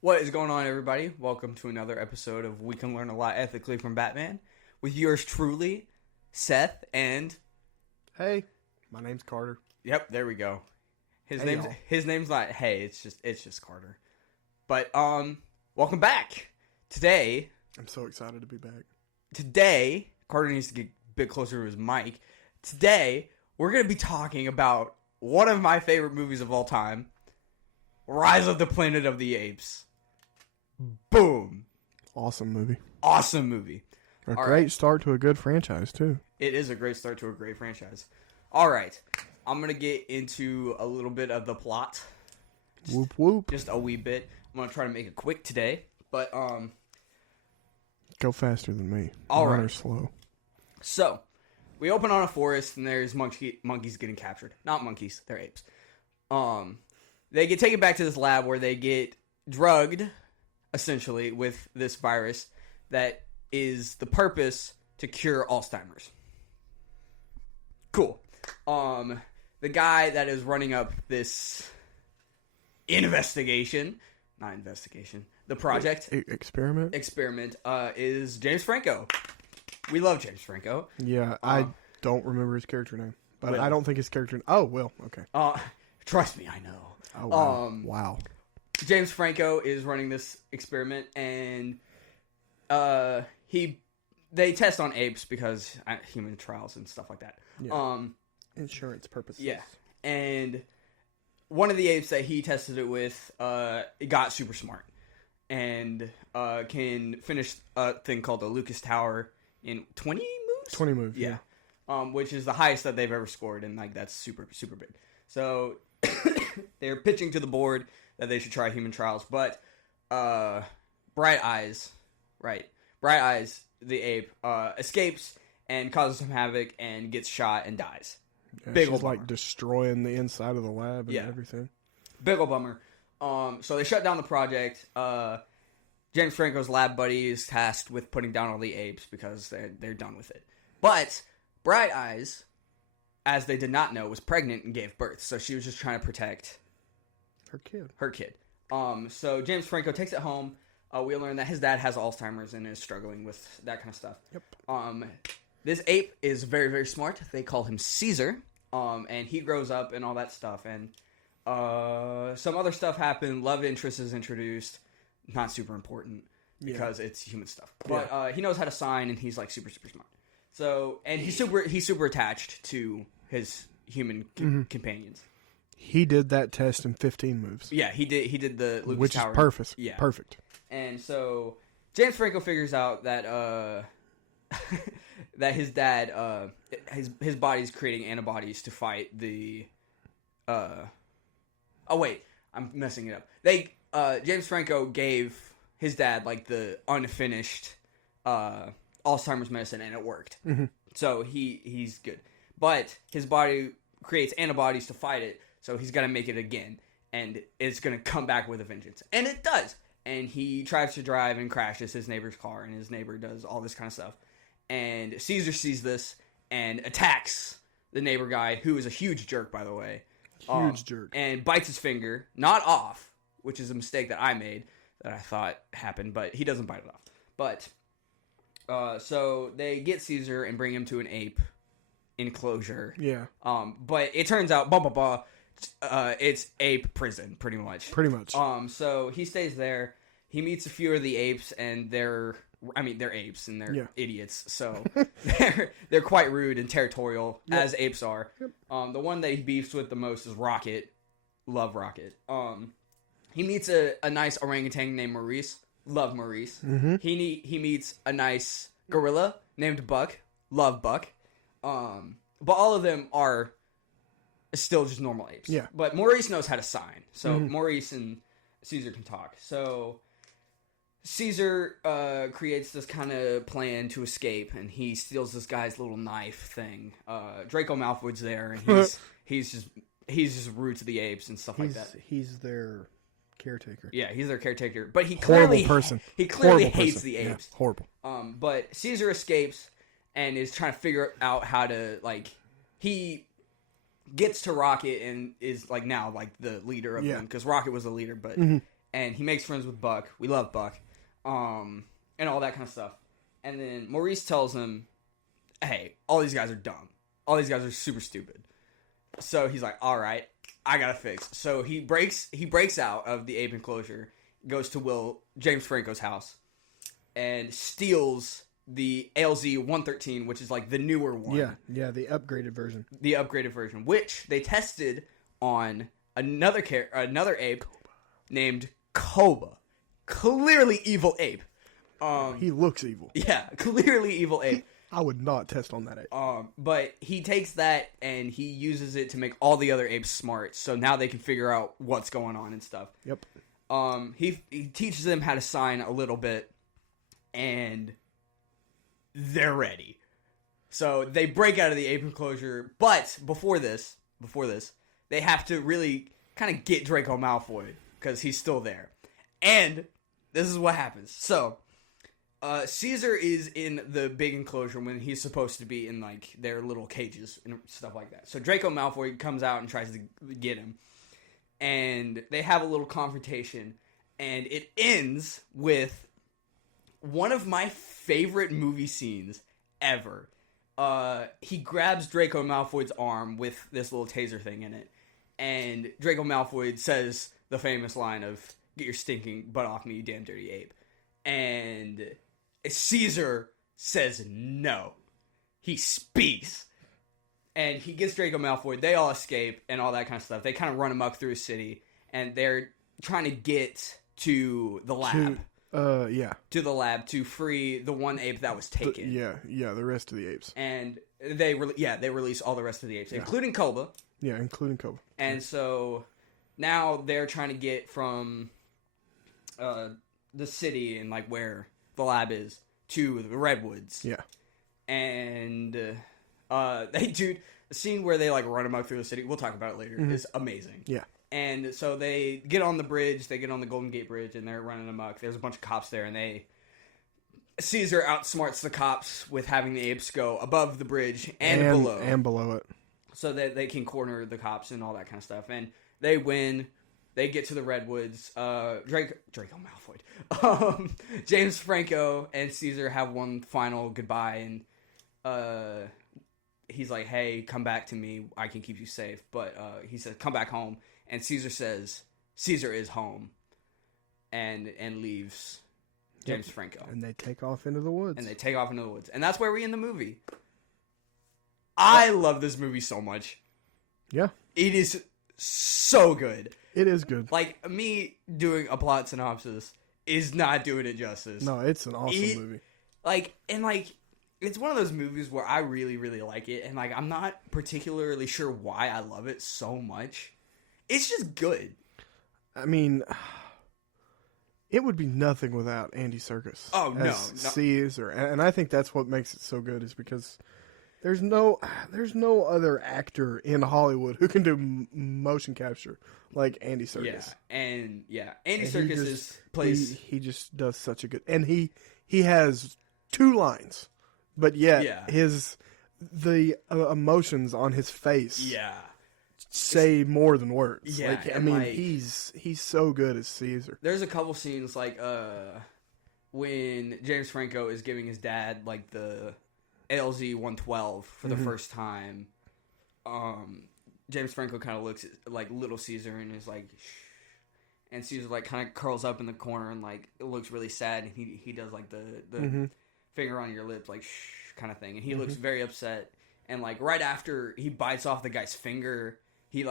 What is going on, everybody? Welcome to another episode of We Can Learn a Lot Ethically from Batman with yours truly, Seth, and... Hey, my name's Carter. Yep, there we go. His Hey, name's not Hey, it's just Carter. But welcome back. Today, I'm so excited to be back. Carter needs to get a bit closer to his mic. Today, we're going to be talking about one of my favorite movies of all time, Rise of the Planet of the Apes. Boom. Awesome movie. Awesome movie. A great start to a good franchise, too. It is a great start to a great franchise. All right. I'm going to get into a little bit of the plot. Whoop, whoop. Just a wee bit. I'm going to try to make it quick today. But, Go faster than me. All Mine right. are slow. So, we open on a forest and there's monkeys getting captured. Not monkeys. They're apes. They get taken back to this lab where they get drugged, essentially, with this virus that is the purpose to cure Alzheimer's. Cool. The guy that is running up this the project Experiment? is James Franco. We love James Franco. Yeah, I don't remember his character name. But Will. I don't think his character... Oh, Will. Okay. Trust me, I know. Oh, wow. Wow. James Franco is running this experiment, and they test on apes because human trials and stuff like that. Yeah. Insurance purposes. Yeah, and one of the apes that he tested it with got super smart and can finish a thing called the Lucas Tower in 20 moves? 20 moves, yeah. Which is the highest that they've ever scored, and like that's super, super big. So they're pitching to the board that they should try human trials, but Bright Eyes, the ape, escapes and causes some havoc and gets shot and dies. Yeah, Big she's ol' like bummer. destroying the inside of the lab and Yeah. everything. Big ol' bummer. So they shut down the project. James Franco's lab buddy is tasked with putting down all the apes because they're done with it. But Bright Eyes, as they did not know, was pregnant and gave birth. So she was just trying to protect Her kid. So James Franco takes it home. We learn that his dad has Alzheimer's and is struggling with that kind of stuff. Yep. This ape is very, very smart. They call him Caesar. And he grows up and all that stuff. And some other stuff happened. Love interest is introduced. Not super important because it's human stuff. But he knows how to sign, and he's like super, super smart. So, and he's super attached to his human companions. He did that test in 15 moves. Yeah, he did the Lucas Which Tower. is perfect. Yeah. Perfect. And so James Franco figures out that that his dad his body's creating antibodies to fight the oh wait, I'm messing it up. James Franco gave his dad like the unfinished Alzheimer's medicine, and it worked. Mm-hmm. So he's good. But his body creates antibodies to fight it, so he's got to make it again, and it's going to come back with a vengeance. And it does. And he tries to drive and crashes his neighbor's car, and his neighbor does all this kind of stuff. And Caesar sees this and attacks the neighbor guy, who is a huge jerk, by the way. Huge jerk. And bites his finger, not off, which is a mistake that I made, that I thought happened, but he doesn't bite it off. But, so they get Caesar and bring him to an ape enclosure. Yeah. But it turns out, it's ape prison, pretty much. Pretty much. So he stays there. He meets a few of the apes, and they're apes and they're idiots. So they're quite rude and territorial, as apes are. Yep. The one that he beefs with the most is Rocket. Love Rocket. He meets a nice orangutan named Maurice. Love Maurice. Mm-hmm. He meets a nice gorilla named Buck. Love Buck. But all of them are still just normal apes. Yeah. But Maurice knows how to sign. So Maurice and Caesar can talk. So Caesar creates this kind of plan to escape, and he steals this guy's little knife thing. Draco Malfoy's there, and he's just rude to the apes and stuff like that. He's their Caretaker. Yeah, he's their caretaker. But he Horrible clearly person. He clearly Horrible hates person. the apes. Yeah, horrible. But Caesar escapes and is trying to figure out how to he gets to Rocket and is now the leader of them because Rocket was the leader, but and he makes friends with Buck. We love Buck, and all that kind of stuff. And then Maurice tells him, "Hey, all these guys are dumb. All these guys are super stupid." So he's like, "All right, I gotta fix." So he breaks out of the ape enclosure, goes to James Franco's house, and steals the ALZ-113, which is the newer one. Yeah, the upgraded version. The upgraded version, which they tested on another ape named Koba. Clearly evil ape. He looks evil. Yeah, clearly evil ape. I would not test on that ape. But he takes that and he uses it to make all the other apes smart, so now they can figure out what's going on and stuff. Yep. He teaches them how to sign a little bit, and they're ready. So they break out of the ape enclosure, but before this, they have to really kind of get Draco Malfoy because he's still there. And this is what happens. So Caesar is in the big enclosure when he's supposed to be in their little cages and stuff like that. So Draco Malfoy comes out and tries to get him, and they have a little confrontation, and it ends with one of my favorite movie scenes ever. He grabs Draco Malfoy's arm with this little taser thing in it, and Draco Malfoy says the famous line of, "Get your stinking butt off me, you damn dirty ape." And Caesar says no. He speaks. And he gets Draco Malfoy. They all escape and all that kind of stuff. They kind of run amok through a city, and they're trying to get to the lab. To the lab to free the one ape that was taken. The rest of the apes. And they release all the rest of the apes, including Koba. Yeah, including Koba. And so now they're trying to get from the city and where the lab is to the Redwoods. Yeah. And the scene where they run amok through the city, we'll talk about it later, is amazing. Yeah. And so they get on the bridge, they get on the Golden Gate Bridge, and they're running amok. There's a bunch of cops there, and Caesar outsmarts the cops with having the apes go above the bridge and below. And below it. So that they can corner the cops and all that kind of stuff. And they win. They get to the Redwoods. Draco Malfoy. James Franco and Caesar have one final goodbye, and he's like, "Hey, come back to me. I can keep you safe." But he says, "Come back home." And Caesar says, "Caesar is home," and leaves James Franco. And they take off into the woods. And that's where we end the movie. I love this movie so much. Yeah. It is so good. It is good. Me doing a plot synopsis is not doing it justice. No, it's an awesome movie. It's one of those movies where I really, really like it, and I'm not particularly sure why I love it so much. It's just good. I mean, it would be nothing without Andy Serkis. Oh, no. Caesar. And I think that's what makes it so good, is because there's no other actor in Hollywood who can do motion capture like Andy Serkis. Andy Serkis plays... He just does such a good... And he has 2 lines, but yet the emotions on his face say more than words. Yeah, he's so good as Caesar. There's a couple scenes when James Franco is giving his dad the ALZ-112 for the first time. James Franco kind of looks at little Caesar and is like, shh. And Caesar kind of curls up in the corner and it looks really sad, and he does the finger on your lips shh kind of thing, and he looks very upset. And right after he bites off the guy's finger, he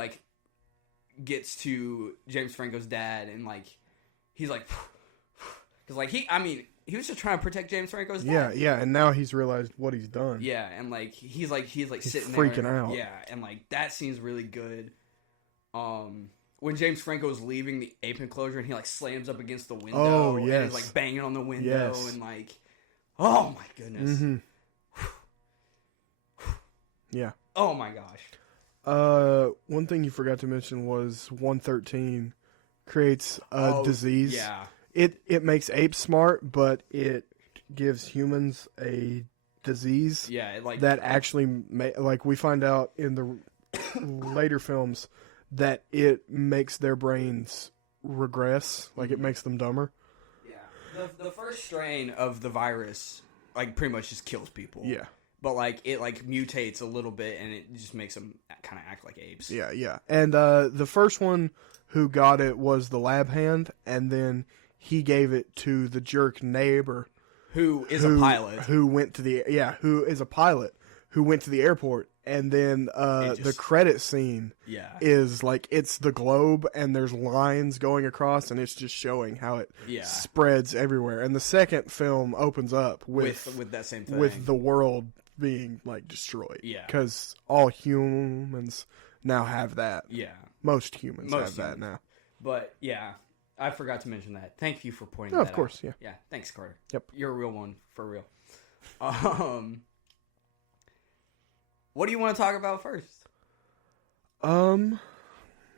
gets to James Franco's dad, and he's like, because he was just trying to protect James Franco's dad. Yeah, and now he's realized what he's done. Yeah, and he's sitting freaking there, out. Yeah, and that scene's really good. When James Franco's leaving the ape enclosure and he slams up against the window, and is banging on the window, and oh my goodness. Yeah. Oh my gosh. One thing you forgot to mention was 113 creates a disease. Yeah. It makes apes smart, but it gives humans a disease. Yeah, that actually we find out in the later films that it makes their brains regress, it makes them dumber. Yeah. The first strain of the virus pretty much just kills people. Yeah. But it mutates a little bit and it just makes them kind of act like apes. Yeah, yeah. And the first one who got it was the lab hand, and then he gave it to the jerk neighbor who is a pilot. Who is a pilot who went to the airport, and then the credit scene is it's the globe and there's lines going across and it's just showing how it spreads everywhere. And the second film opens up with that same thing. With the world being destroyed. Yeah. Because all humans now have that. Yeah. Most humans have that now. But yeah, I forgot to mention that. Thank you for pointing that out. Of course, yeah. Yeah, thanks, Carter. Yep. You're a real one, for real. What do you want to talk about first? Let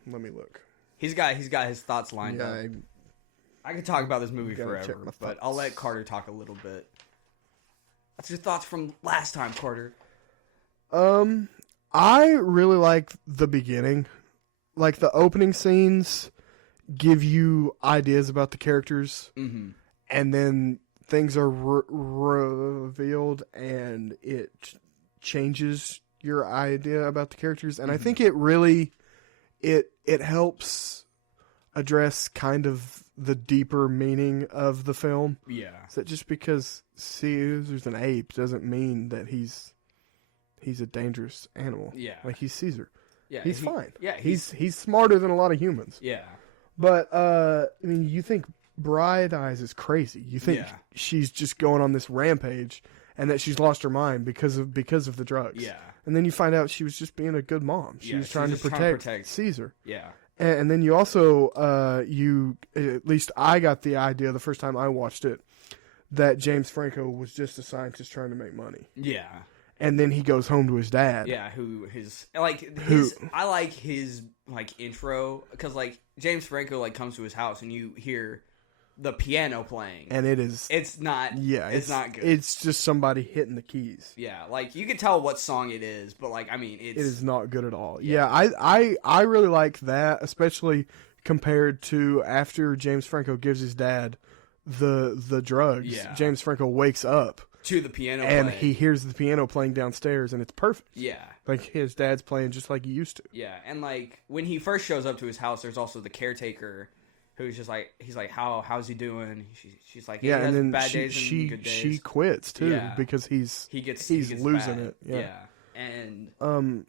me look. He's got his thoughts lined up. I could talk about this movie forever, but I'll let Carter talk a little bit. What's your thoughts from last time, Carter? I really like the beginning. The opening scenes give you ideas about the characters, and then things are revealed, and it changes your idea about the characters. And I think it really it helps address kind of the deeper meaning of the film. Yeah. So just because Caesar's an ape doesn't mean that he's a dangerous animal. Yeah. He's Caesar. Yeah. He's fine. Yeah. He's smarter than a lot of humans. Yeah. But you think Bright Eyes is crazy. You think she's just going on this rampage and that she's lost her mind because of the drugs. Yeah. And then you find out she was just being a good mom. She was trying to protect Caesar. Yeah. And then you also, at least I got the idea the first time I watched it, that James Franco was just a scientist trying to make money. Yeah. And then he goes home to his dad. Yeah, I like his intro, because James Franco comes to his house and you hear the piano playing, and it's not not good. It's just somebody hitting the keys. Yeah, you can tell what song it is, but it is not good at all. Yeah, I really like that, especially compared to after James Franco gives his dad the drugs. Yeah. James Franco wakes up to the piano and playing. He hears the piano playing downstairs, and it's perfect. Yeah, his dad's playing just like he used to. Yeah, and when he first shows up to his house, there's also the caretaker who's just he's how's he doing? She's like, yeah, and then bad days and good days. She quits too because he's losing bad. it. Yeah. And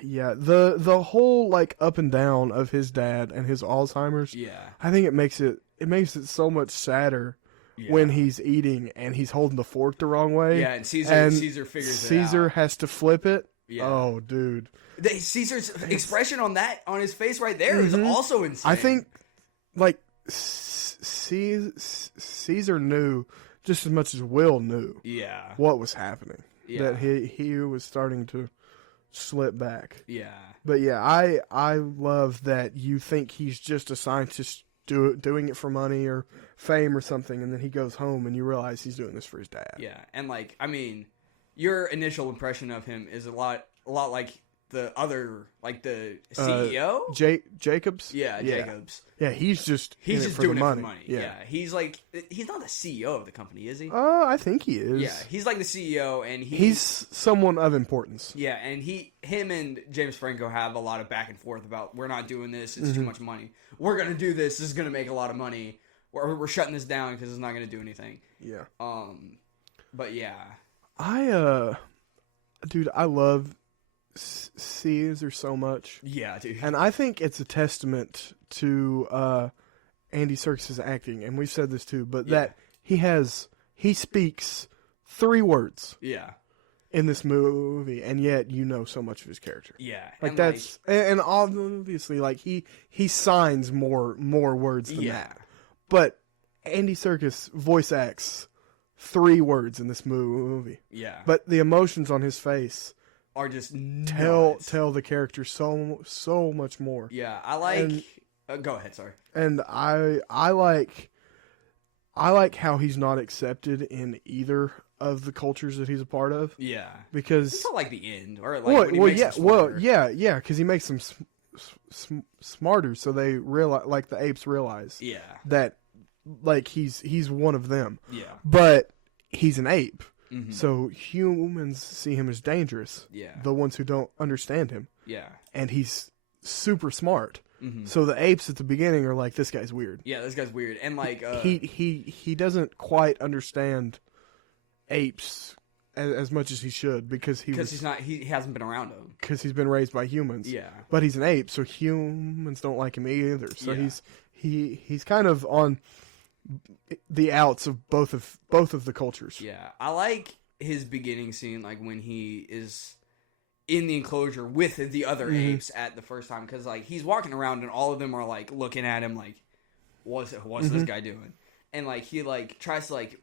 yeah, the whole up and down of his dad and his Alzheimer's. Yeah, I think it makes it so much sadder when he's eating and he's holding the fork the wrong way. Yeah, and Caesar figures it out. Caesar has to flip it. Yeah. Oh, dude. Caesar's expression on his face right there is also insane. I think Caesar knew just as much as Will knew. Yeah. What was happening. Yeah. That he was starting to slip back. Yeah. But yeah, I love that you think he's just a scientist doing it for money or fame or something, and then he goes home and you realize he's doing this for his dad. Yeah. And your initial impression of him is a lot like the other, the CEO? Jacobs? Yeah, Jacobs. Yeah, he's just doing it for money. Yeah. He's not the CEO of the company, is he? I think he is. Yeah, he's the CEO, and he's someone of importance. Yeah, and him and James Franco have a lot of back and forth about, we're not doing this, it's too much money. We're going to do this is going to make a lot of money. We're shutting this down because it's not going to do anything. Yeah. But yeah. Dude, I love Caesar so much. Yeah, dude. And I think it's a testament to Andy Serkis's acting, and we've said this too, but that he speaks 3 words. Yeah. In this movie, and yet you know so much of his character. Yeah. And obviously he signs more words than that. But Andy Serkis voice acts 3 words in this movie. Yeah. But the emotions on his face are just tell the character so much more. Yeah, I like Go ahead, sorry. And I like how he's not accepted in either of the cultures that he's a part of. Yeah, because it's not like the end, or like when he makes them smarter. yeah, because he makes them smarter, so they realize, like the apes realize, that like he's one of them. Yeah, but he's an ape, so humans see him as dangerous. Yeah, the ones who don't understand him. Yeah, and he's super smart. So the apes at the beginning are like, this guy's weird. Yeah, this guy's weird, and like he doesn't quite understand apes as much as he should because he hasn't been around them because he's been raised by humans. Yeah, but he's an ape, so humans don't like him either. So he's kind of on the outs of both of the cultures. Yeah, I like his beginning scene, like when he is in the enclosure with the other apes at the first time, because like he's walking around and all of them are like looking at him like, what's this guy doing? And like he like tries to like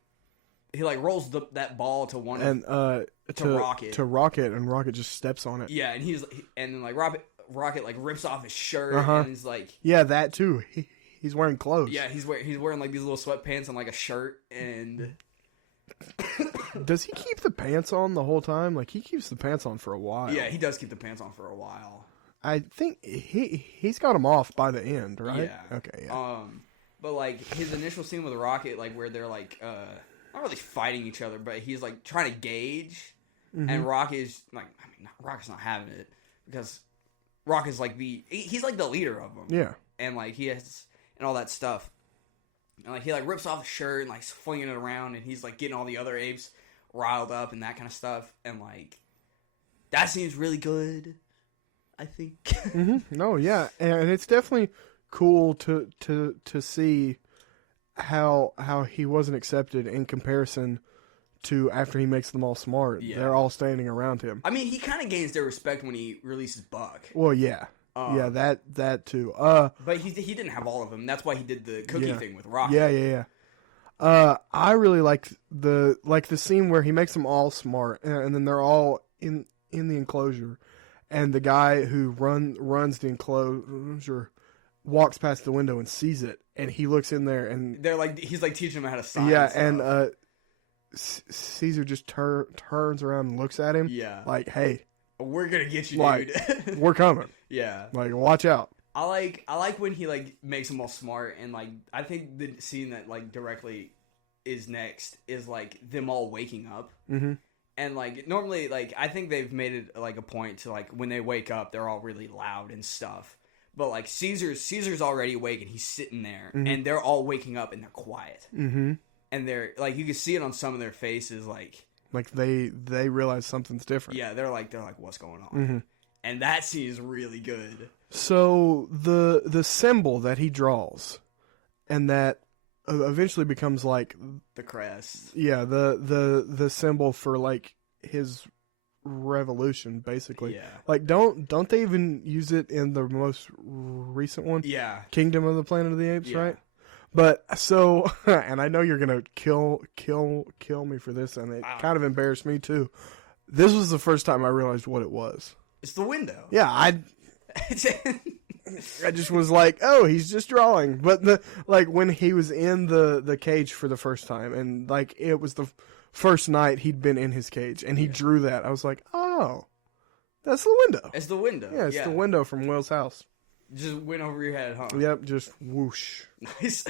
he like rolls that ball to one and to Rocket, and Rocket just steps on it. Yeah, and then like Rocket like rips off his shirt and he's like, yeah, that too. He's wearing clothes. Yeah, he's wearing like these little sweatpants and like a shirt. And does he keep the pants on the whole time? Like he keeps the pants on for a while. Yeah, he does keep the pants on for a while. I think he's got them off by the end, right? Yeah. Okay. Yeah. But like his initial scene with Rocket, like where they're like not really fighting each other, but he's like trying to gauge, and Rocket is like, Rocket's not having it because Rocket's like he's like the leader of them. Yeah. And like he has and all that stuff. And like he like rips off the shirt and like flinging it around, and he's like getting all the other apes riled up and that kind of stuff. And like that seems really good, I think. No, yeah, and it's definitely cool to see how he wasn't accepted in comparison to after he makes them all smart. Yeah. They're all standing around him. I mean, he kind of gains their respect when he releases Buck. Well, yeah. Yeah, that too. But he didn't have all of them. That's why he did the cookie thing with Rocket. Yeah. I really liked the scene where he makes them all smart, and then they're all in the enclosure, and the guy who runs the enclosure walks past the window and sees it, and he looks in there, and they're like, he's like teaching him how to sign. Yeah, and Caesar just turns around and looks at him. Yeah, like, hey, we're gonna get you, like, dude. We're coming. Yeah, like, watch out. I like when he like makes them all smart, and like I think the scene that like directly is next is like them all waking up. And like normally, like I think they've made it like a point to like when they wake up, they're all really loud and stuff. But like Caesar's already awake and he's sitting there, and they're all waking up and they're quiet. And they're like, you can see it on some of their faces, like they realize something's different. Yeah, they're like what's going on? And that scene is really good. So the symbol that he draws, and that eventually becomes like the crest. Yeah, the symbol for like his revolution, basically. Yeah. Like don't they even use it in the most recent one? Yeah. Kingdom of the Planet of the Apes, right? But so, and I know you're gonna kill me for this, and it kind of embarrassed me too. This was the first time I realized what it was. It's the window. Yeah, I just was like, oh, he's just drawing. But like when he was in the cage for the first time, and like it was the first night he'd been in his cage, and he drew that. I was like, oh, that's the window. It's the window. Yeah, it's the window from Will's house. Just went over your head, huh? Yep, just whoosh. Nice.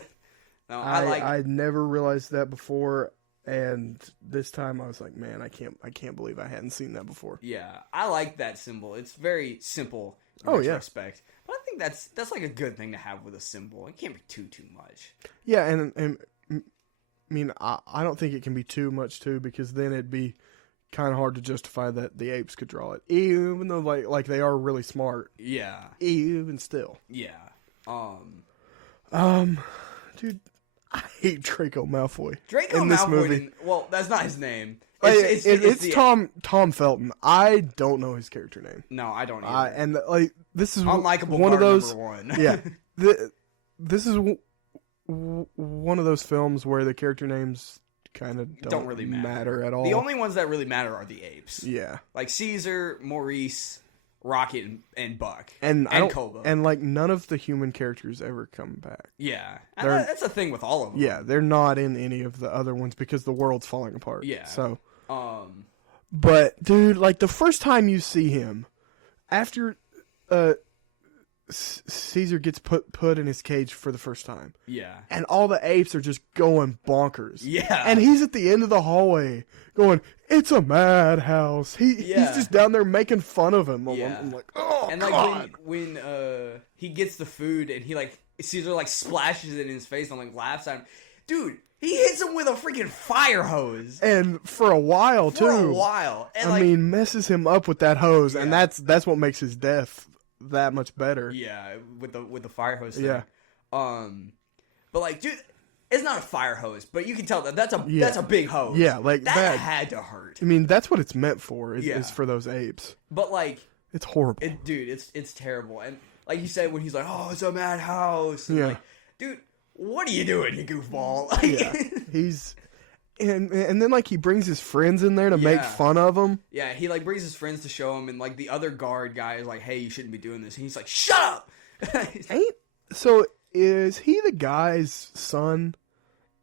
No, I never realized that before, and this time I was like, man, I can't believe I hadn't seen that before. Yeah, I like that symbol. It's very simple in retrospect. But I think that's like a good thing to have with a symbol. It can't be too much. Yeah, and I mean, I don't think it can be too much too, because then it'd be kind of hard to justify that the apes could draw it, even though like they are really smart. Yeah. Even still. Yeah. Dude, I hate Draco Malfoy. Draco in this Malfoy movie. Well, that's not his name. It's Tom Felton. I don't know his character name. No, I don't either. And like this is unlikable one of those. Number one. Yeah. This is one of those films where the character names kind of don't really matter at all. The only ones that really matter are the apes. Yeah. Like Caesar, Maurice, Rocket and Buck and Koba. And like none of the human characters ever come back. Yeah, and that's the thing with all of them. Yeah, they're not in any of the other ones because the world's falling apart. Yeah. So, but dude, like the first time you see him, after Caesar gets put in his cage for the first time. Yeah. And all the apes are just going bonkers. Yeah. And he's at the end of the hallway going, "It's a madhouse." He's just down there making fun of him. Yeah. I'm like, oh, and God. like when he gets the food and he like Caesar like splashes it in his face and like laughs at him. Dude, he hits him with a freaking fire hose. And for a while too. And I mean, messes him up with that hose, and that's what makes his death that much better. Yeah, with the fire hose thing. Yeah. But like, dude, it's not a fire hose, but you can tell that's a big hose. Yeah, like that had to hurt. I mean, that's what it's meant for. Is for those apes. But like, it's horrible. It's terrible. And like you said, when he's like, "Oh, it's a madhouse," and like, dude, what are you doing, you goofball? Like, yeah, he's. And then like he brings his friends in there to make fun of him. Yeah, he like brings his friends to show him, and like the other guard guy is like, "Hey, you shouldn't be doing this." And he's like, "Shut up!" So is he the guy's son?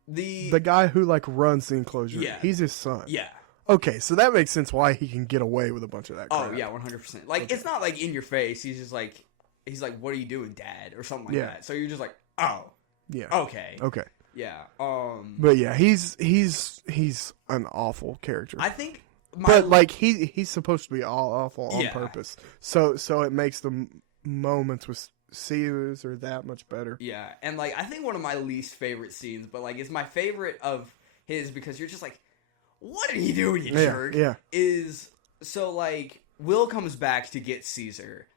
The guy who like runs the enclosure. Yeah, he's his son. Yeah. Okay, so that makes sense why he can get away with a bunch of that crap. Oh yeah, 100%. Like it's not like in your face. He's just like, "What are you doing, Dad?" or something like that. So you're just like, "Oh, yeah, okay." Yeah. But yeah, he's an awful character. I think, like he's supposed to be all awful on purpose. So it makes the moments with Caesar that much better. Yeah, and like I think one of my least favorite scenes, but like it's my favorite of his because you're just like, what are you doing, you jerk? Yeah. Is so like Will comes back to get Caesar,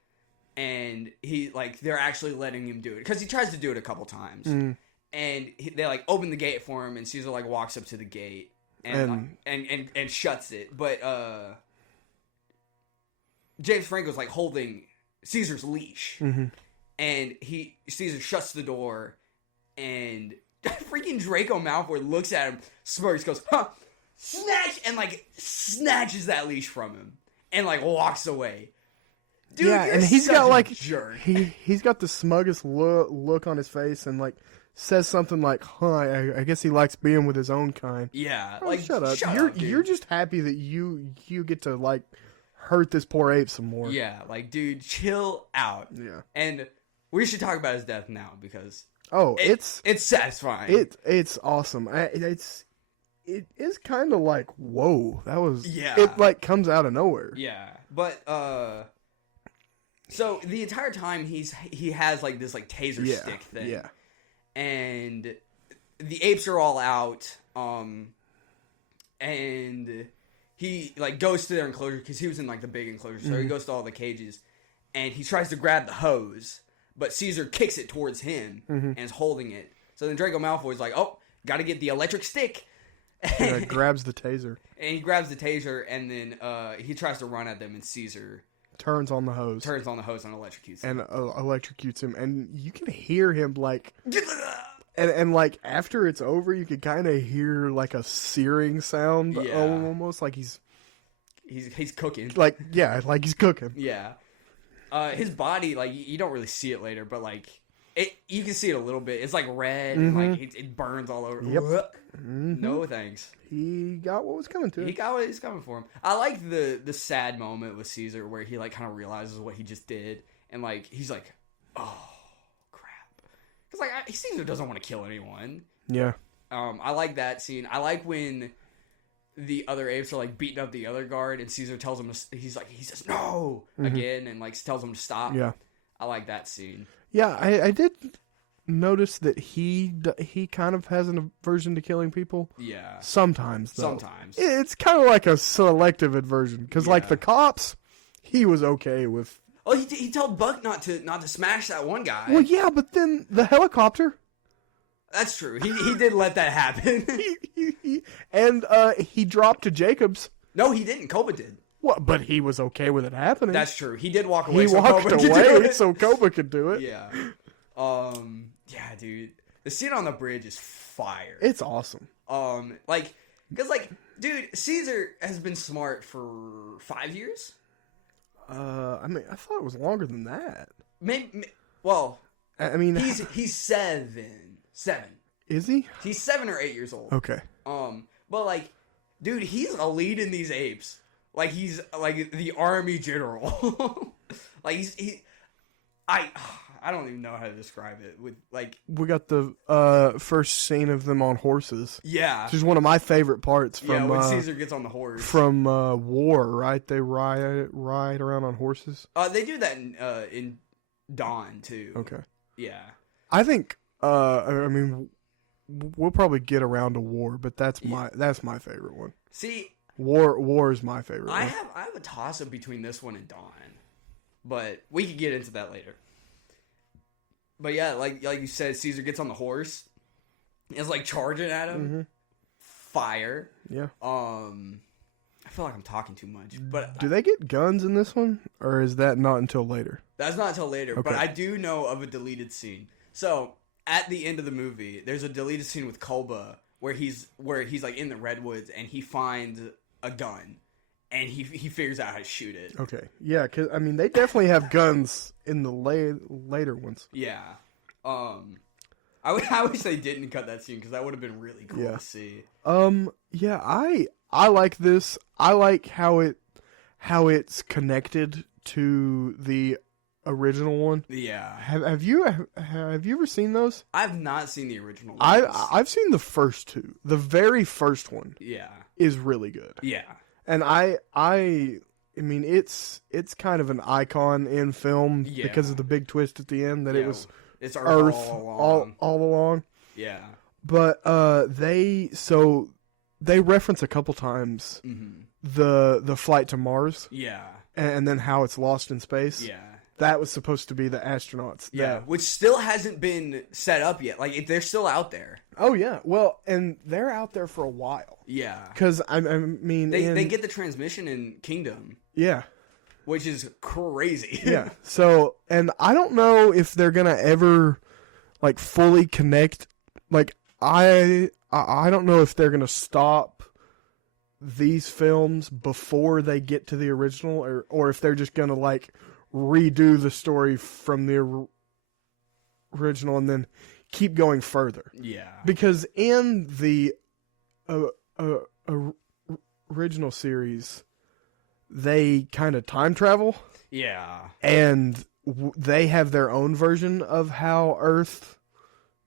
and he like they're actually letting him do it because he tries to do it a couple times. Mm. And they like open the gate for him, and Caesar like walks up to the gate and shuts it. But James Franco's like holding Caesar's leash, and Caesar shuts the door, and freaking Draco Malfoy looks at him, smirks, goes, "Huh, snatch," and like snatches that leash from him, and like walks away. Dude, yeah, and he's got like jerk. He's got the smuggest look on his face, and like. Says something like, I guess he likes being with his own kind. Yeah. Oh, like, shut up. You're just happy that you get to, like, hurt this poor ape some more. Yeah. Like, dude, chill out. Yeah. And we should talk about his death now because... Oh, it's satisfying. It's awesome. It is kind of like, whoa. That was... Yeah. It, like, comes out of nowhere. Yeah. But, so, the entire time he has, like, this, like, taser stick thing. Yeah. And the apes are all out, and he, like, goes to their enclosure, because he was in, like, the big enclosure, so he goes to all the cages, and he tries to grab the hose, but Caesar kicks it towards him, and is holding it. So then Draco Malfoy's like, "Oh, gotta get the electric stick." And grabs the taser. And he grabs the taser, and then he tries to run at them, and Caesar... Turns on the hose and electrocutes him. And electrocutes him. And you can hear him, like... and like, after it's over, you can kind of hear, like, a searing sound. Yeah. Almost like he's cooking. Like, yeah, like he's cooking. Yeah. His body, like, you don't really see it later, but, like... You can see it a little bit. It's like red, and like it burns all over. Yep. No thanks. He got what was coming to him. He got what was coming for him. I like the sad moment with Caesar where he like kind of realizes what he just did, and like he's like, "Oh crap," because like Caesar doesn't want to kill anyone. Yeah. I like that scene. I like when the other apes are like beating up the other guard, and Caesar tells him he says no again, and like tells him to stop. Yeah. I like that scene. Yeah, I did notice that he kind of has an aversion to killing people. Yeah. Sometimes, though. Sometimes. It's kind of like a selective aversion. Because, like, the cops, he was okay with... Oh, he told Buck not to smash that one guy. Well, yeah, but then the helicopter... That's true. He did let that happen. And he dropped to Jacobs. No, he didn't. Koba did. Well, but he was okay with it happening. That's true. He did walk away. He walked away so Koba could do it. Yeah. Yeah, dude. The scene on the bridge is fire. It's awesome. Because dude, Caesar has been smart for 5 years. I mean, I thought it was longer than that. Maybe. Well, I mean, he's 7. Is he? He's 7 or 8 years old. Okay. But like, dude, he's a lead in these apes. Like he's like the army general. Like I don't even know how to describe it. With like, we got the first scene of them on horses. Yeah, which is one of my favorite parts. From when Caesar gets on the horse from War, right? They ride around on horses. They do that in Dawn too. Okay. Yeah, I think. I mean, we'll probably get around to War, but that's my favorite one. See, War is my favorite. I have a toss up between this one and Dawn, but we could get into that later. But yeah, like you said, Caesar gets on the horse. It's like charging at him. Mm-hmm. Fire. Yeah. I feel like I'm talking too much. But do they get guns in this one, or is that not until later? That's not until later. Okay. But I do know of a deleted scene. So at the end of the movie, there's a deleted scene with Kolba where he's like in the redwoods and he finds a gun. And he figures out how to shoot it. Okay, yeah, because I mean they definitely have guns in the later ones. Yeah, I wish they didn't cut that scene because that would have been really cool to see. Yeah, I like this. I like how it's connected to the original one. Yeah. Have you ever seen those? I've not seen the original. I've seen the first two. The very first one. Yeah. Is really good. Yeah. And I mean, it's kind of an icon in film because of the big twist at the end that it was it's Earth all along. Yeah. But they reference a couple times the flight to Mars. Yeah. And then how it's lost in space. Yeah. That was supposed to be the astronauts. Yeah, which still hasn't been set up yet. Like, they're still out there. Oh, yeah. Well, and they're out there for a while. Yeah. Because, I mean... They get the transmission in Kingdom. Yeah. Which is crazy. Yeah. So, and I don't know if they're going to ever, like, fully connect. Like, I don't know if they're going to stop these films before they get to the original, or if they're just going to, like... redo the story from the original and then keep going further. Yeah. Because in the original series, they kind of time travel. Yeah. And they have their own version of how Earth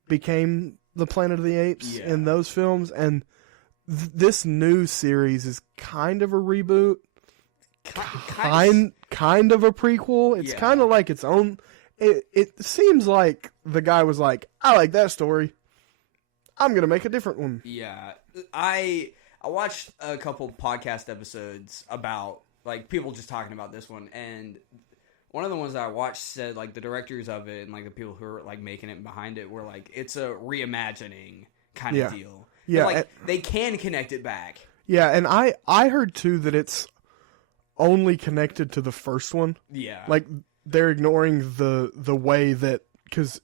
became the Planet of the Apes in those films. And this new series is kind of a reboot. Kind of a prequel. It's kind of like its own. It seems like the guy was like, I like that story. I'm gonna make a different one. Yeah, I watched a couple podcast episodes about like people just talking about this one, and one of the ones that I watched said like the directors of it and like the people who are like making it behind it were like it's a reimagining kind of deal. Yeah, but, like they can connect it back. Yeah, and I heard too that it's only connected to the first one. Yeah. Like, they're ignoring the way that... Because,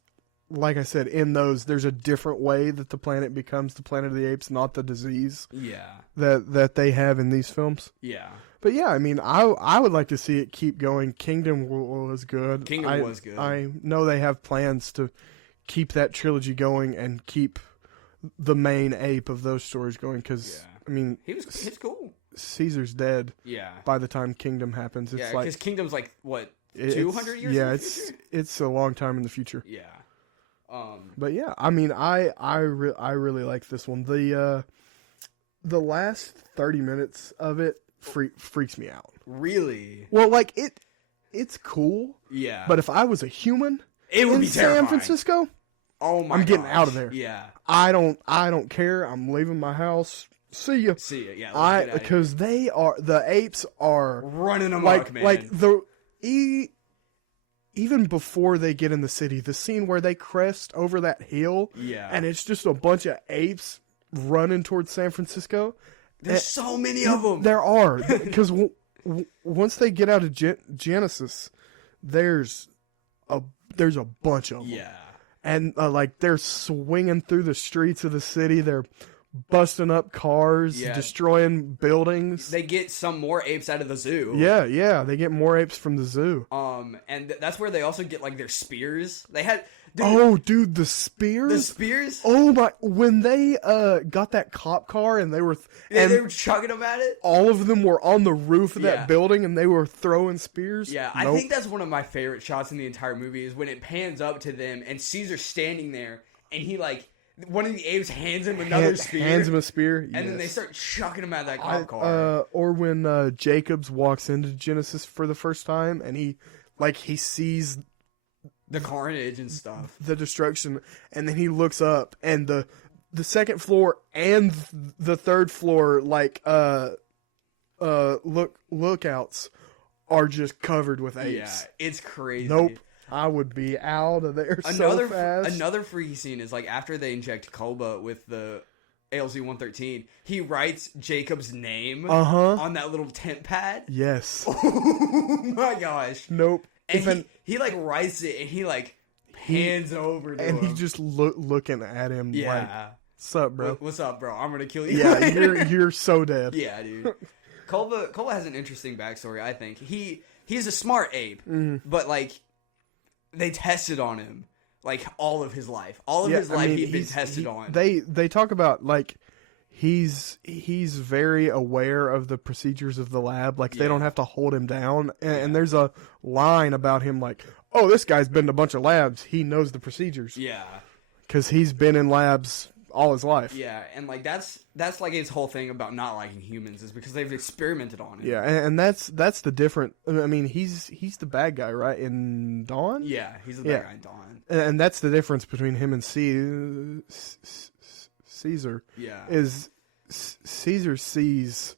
like I said, in those, there's a different way that the planet becomes the Planet of the Apes, not the disease that they have in these films. Yeah. But yeah, I mean, I would like to see it keep going. Kingdom was good. Kingdom was good. I know they have plans to keep that trilogy going and keep the main ape of those stories going. Because, I mean... He's cool. Caesar's dead. Yeah. By the time Kingdom happens, it's like because Kingdom's like what 200 years. Yeah, in the future? It's a long time in the future. Yeah. But yeah, I mean, I really like this one. The last 30 minutes of it freaks me out. Really? Well, like it's cool. Yeah. But if I was a human, it would be terrifying. San Francisco. Oh my! I'm getting out of there. Yeah. I don't care. I'm leaving my house. See ya. Yeah. Because the apes are running amok, man. Like even before they get in the city, the scene where they crest over that hill, and it's just a bunch of apes running towards San Francisco. There's so many of them. There are, because once they get out of Genesis, there's a bunch of them. Yeah. And like they're swinging through the streets of the city. They're busting up cars, destroying buildings. They get some more apes out of the zoo. Yeah, they get more apes from the zoo. And that's where they also get like their spears. They had dude, the spears. The spears. Oh my! When they got that cop car and they were chugging them at it. All of them were on the roof of that building and they were throwing spears. Yeah, I think that's one of my favorite shots in the entire movie is when it pans up to them and Caesar's standing there and he like. One of the apes hands him another spear. Hands him a spear, and then they start chucking him at that cop car. Or when Jacobs walks into Genesis for the first time, and he sees the carnage and stuff, the destruction, and then he looks up, and the second floor and the third floor lookouts are just covered with apes. Yeah, it's crazy. Nope. I would be out of there so fast. Another freaky scene is like after they inject Koba with the ALZ-113, he writes Jacob's name on that little tent pad. Yes. Oh my gosh. Nope. And he like writes it and he like hands over to him. And he just looking at him like, what's up, bro? What's up, bro? I'm gonna kill you. Yeah, you're so dead. Yeah, dude. Koba has an interesting backstory, I think. He's a smart ape, but like they tested on him like all of his life. All of his life he'd been tested on. They talk about like he's very aware of the procedures of the lab. Like they don't have to hold him down. And there's a line about him like, oh, this guy's been to a bunch of labs. He knows the procedures. Yeah. Because he's been in labs all his life. Yeah, and like that's like his whole thing about not liking humans is because they've experimented on him. Yeah, and that's the different. I mean, he's the bad guy, right? In Dawn. Yeah, he's the bad guy in Dawn. And that's the difference between him and Caesar. Yeah, is Caesar sees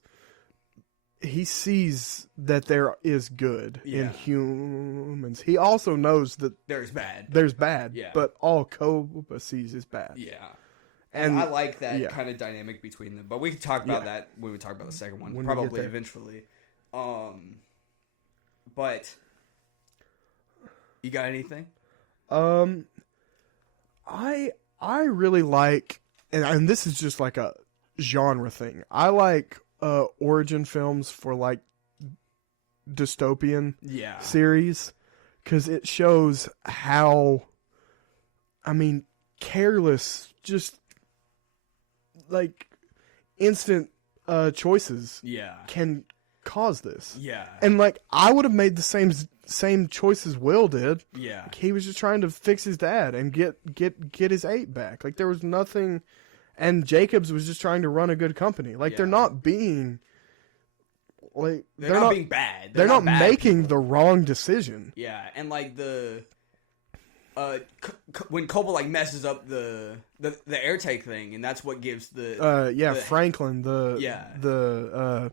that there is good in humans. He also knows that there's bad. There's bad. Yeah, but all Koba sees is bad. Yeah. And I like that kind of dynamic between them. But we can talk about that when we talk about the second one. Probably eventually. But you got anything? I really like, and this is just like a genre thing. I like origin films for like dystopian series because it shows how, I mean, careless, just like instant choices can cause this. Yeah. And like I would have made the same choices Will did. Yeah. Like, he was just trying to fix his dad and get his ape back. Like there was nothing, and Jacobs was just trying to run a good company. Like they're not being like they're not being bad. They're not making the wrong decision. Yeah, and like when Koba like messes up the airtake thing, and that's what gives Franklin the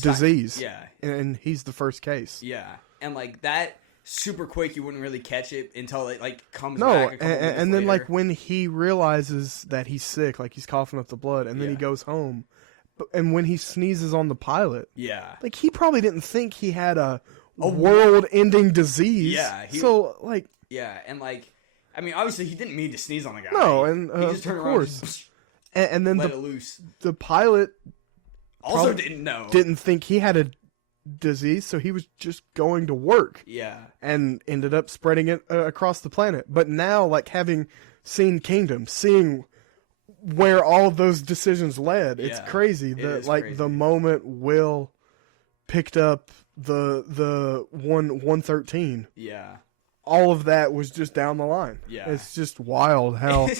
disease. Yeah, and he's the first case. Yeah, and like that super quick, you wouldn't really catch it until it like comes back. And then like when he realizes that he's sick, like he's coughing up the blood, and then he goes home, and when he sneezes on the pilot, like he probably didn't think he had a world-ending disease. Yeah, so like. Yeah, and like, I mean, obviously he didn't mean to sneeze on the guy. No, and he just turned around and then let it loose. The pilot also didn't think he had a disease, so he was just going to work. Yeah, and ended up spreading it across the planet. But now, like having seen Kingdom, seeing where all of those decisions led, it's crazy. The moment Will picked up the 113. Yeah. All of that was just down the line. Yeah, it's just wild how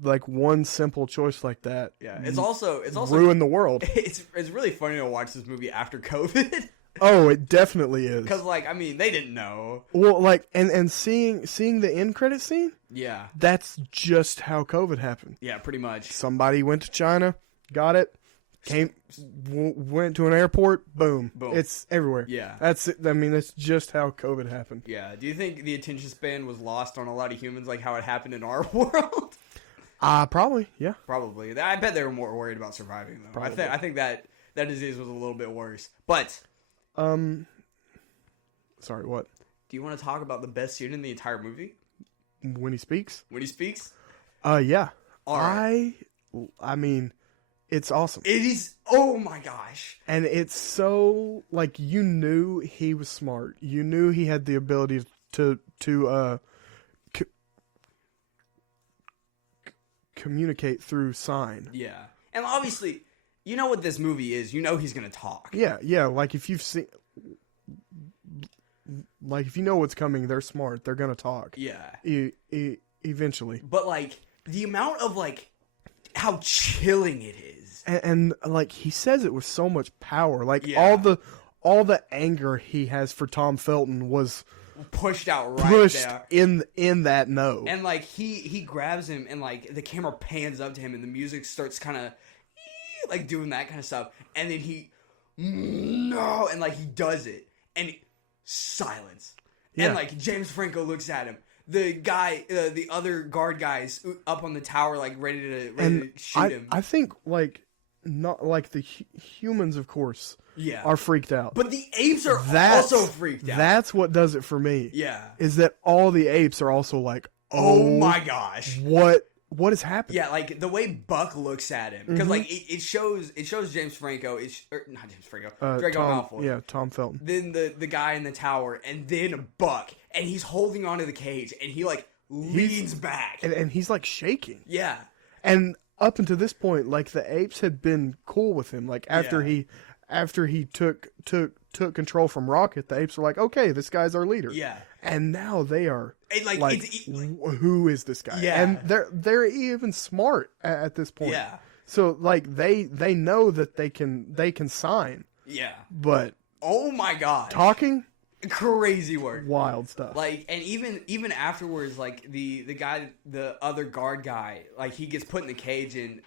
like one simple choice like that. Yeah, it's also ruined the world. It's really funny to watch this movie after COVID. Oh, it definitely is. Because like I mean, they didn't know. Well, like and seeing the end credit scene. Yeah, that's just how COVID happened. Yeah, pretty much. Somebody went to China, got it. Went to an airport, boom. It's everywhere. Yeah. That's it. I mean, that's just how COVID happened. Yeah. Do you think the attention span was lost on a lot of humans, like how it happened in our world? Probably, yeah. Probably. I bet they were more worried about surviving, though. I think that disease was a little bit worse. But... Sorry, what? Do you want to talk about the best scene in the entire movie? When he speaks? When he speaks? Yeah. I mean, it's awesome. It is. Oh my gosh! And it's so like you knew he was smart. You knew he had the ability to communicate through sign. Yeah, and obviously, you know what this movie is. You know he's gonna talk. Yeah. Like if you've seen, like if you know what's coming, they're smart. They're gonna talk. Yeah. Eventually. But like the amount of like how chilling it is. And like he says it with so much power. Like all the anger he has for Tom Felton was pushed out right there in that no. And like he grabs him and like the camera pans up to him and the music starts kind of like doing that kind of stuff. And then and like he does it and silence. Yeah. And like James Franco looks at him. The guy, the other guard guys up on the tower, like ready to shoot him. I think like not like the humans, of course, are freaked out, but the apes are also freaked out. That's what does it for me. Yeah, is that all the apes are also like, oh my gosh, what is happening? Yeah, like the way Buck looks at him because like it shows James Franco, not James Franco, Draco Malfoy. Yeah, Tom Felton. Then the guy in the tower, and then Buck, and he's holding onto the cage, and he like leans back, and he's like shaking. Yeah, and up until this point, like the apes had been cool with him. Like after he took control from Rocket, the apes were like, okay, this guy's our leader. Yeah, and now they are like who is this guy? Yeah, and they're even smart at this point. Yeah, so like they know that they can sign. Yeah, but oh my god, talking. Crazy work, wild stuff. Like, and even afterwards, like the guy, the other guard guy, like he gets put in the cage, and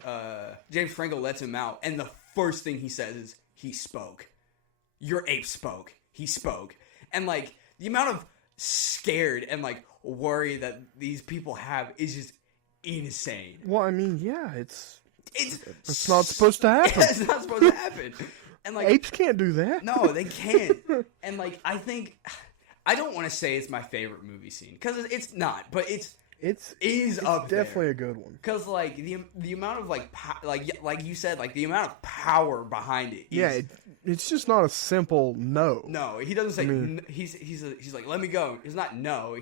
James Franco lets him out, and the first thing he says is, "He spoke. Your ape spoke. He spoke." And like the amount of scared and like worry that these people have is just insane. Well, I mean, yeah, it's not supposed to happen. It's not supposed to happen. And like apes can't do that. No, they can't. And like I don't want to say it's my favorite movie scene because it's not, but it's up definitely there. A good one. Because like the amount of like like you said, like the amount of power behind it. It's just not a simple no. No, he doesn't say. He's like, let me go. It's not no.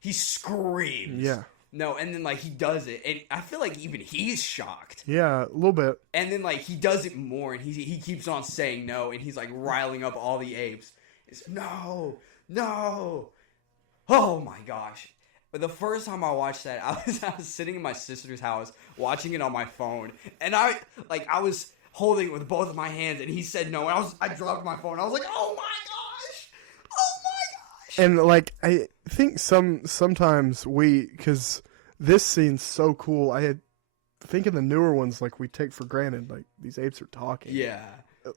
He screams. Yeah. No, and then like he does it, and I feel like even he's shocked. Yeah, a little bit. And then like he does it more, and he keeps on saying no, and he's like riling up all the apes. It's no. Oh my gosh! But the first time I watched that, I was sitting in my sister's house watching it on my phone, and I was holding it with both of my hands, and he said no, and I dropped my phone. I was like, oh my gosh! And like I think sometimes because this scene's so cool. I think in the newer ones, like we take for granted, like these apes are talking. Yeah.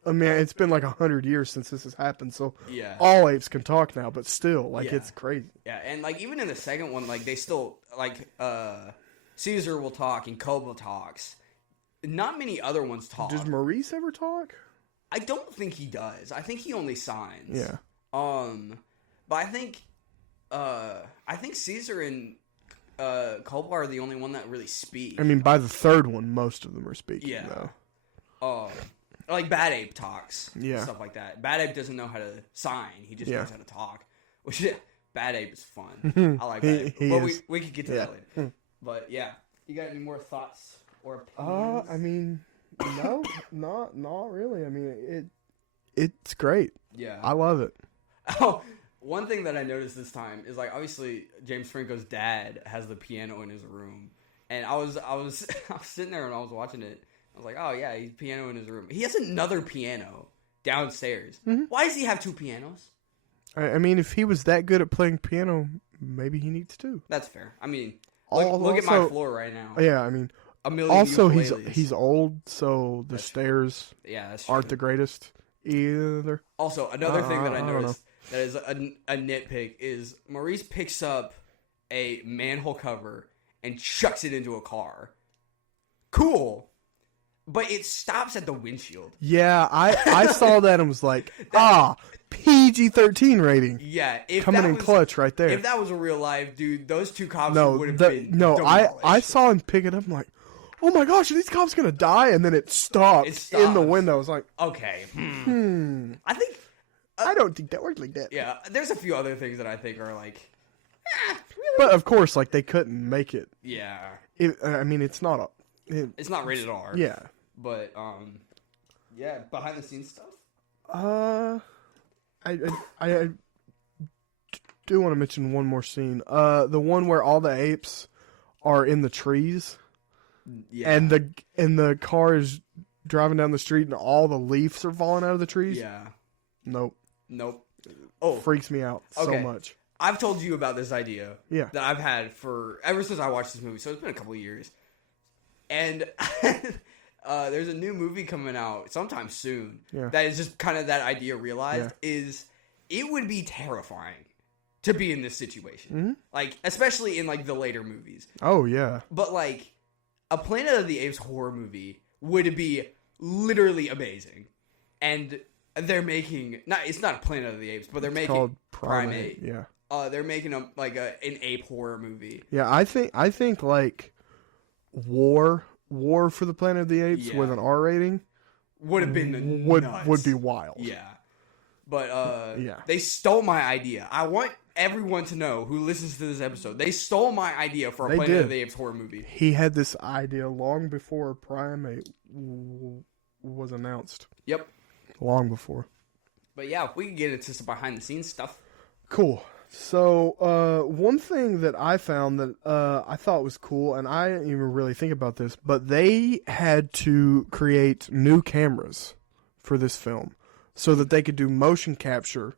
I mean, it's been like 100 years since this has happened, so yeah, all apes can talk now. But still, like it's crazy. Yeah, and like even in the second one, like they still like Caesar will talk and Cobra talks. Not many other ones talk. Does Maurice ever talk? I don't think he does. I think he only signs. Yeah. But I think Caesar and Cobra are the only one that really speak. I mean, by the third one, most of them are speaking. Yeah. Though. Like Bad Ape talks. Yeah. Stuff like that. Bad Ape doesn't know how to sign. He just knows how to talk. Which Bad Ape is fun. I like Bad Ape. But we could get to that later. But yeah, you got any more thoughts or opinions? I mean, no, not really. I mean, it's great. Yeah, I love it. Oh, one thing that I noticed this time is like obviously James Franco's dad has the piano in his room, and I was sitting there and I was watching it. I was like, oh yeah, he's piano in his room. He has another piano downstairs. Mm-hmm. Why does he have two pianos? I mean, if he was that good at playing piano, maybe he needs two. That's fair. I mean, look at my floor right now. Yeah, I mean, a million. Also, ukuleles. he's old, so the stairs aren't the greatest either. Also, another thing that I noticed that is a nitpick is Maurice picks up a manhole cover and chucks it into a car. Cool. But it stops at the windshield. Yeah, I saw that and was like, PG-13 rating. Yeah. Coming in clutch right there. If that was a real life, dude, those two cops would have been I saw him pick it up. I'm like, oh my gosh, are these cops gonna die? And then it stopped in the window. I was like, okay, I think I don't think that worked like that. Yeah, there's a few other things that I think are like, really? But of course, like they couldn't make it. Yeah, I mean, it's not it's not rated R. Yeah, but yeah, behind the scenes stuff. I do want to mention one more scene. The one where all the apes are in the trees. Yeah. And the car is driving down the street and all the leaves are falling out of the trees. Yeah. Nope. Oh, freaks me out so much. I've told you about this idea. Yeah. That I've had ever since I watched this movie. So it's been a couple of years. And there's a new movie coming out sometime soon. Yeah. That is just kind of that idea realized is it would be terrifying to be in this situation. Mm-hmm. Like, especially in like the later movies. Oh yeah. But like a Planet of the Apes horror movie would be literally amazing. And they're making it's not Planet of the Apes, but they're making called Primate. Yeah. They're making an ape horror movie. Yeah, I think like War for the Planet of the Apes with an R rating would have been would be wild. Yeah. But they stole my idea. I want everyone to know who listens to this episode. They stole my idea for a Planet of the Apes horror movie. He had this idea long before Primate was announced. Yep. Long before. But yeah, we can get into some behind the scenes stuff. Cool. So, one thing that I found that I thought was cool, and I didn't even really think about this, but they had to create new cameras for this film so that they could do motion capture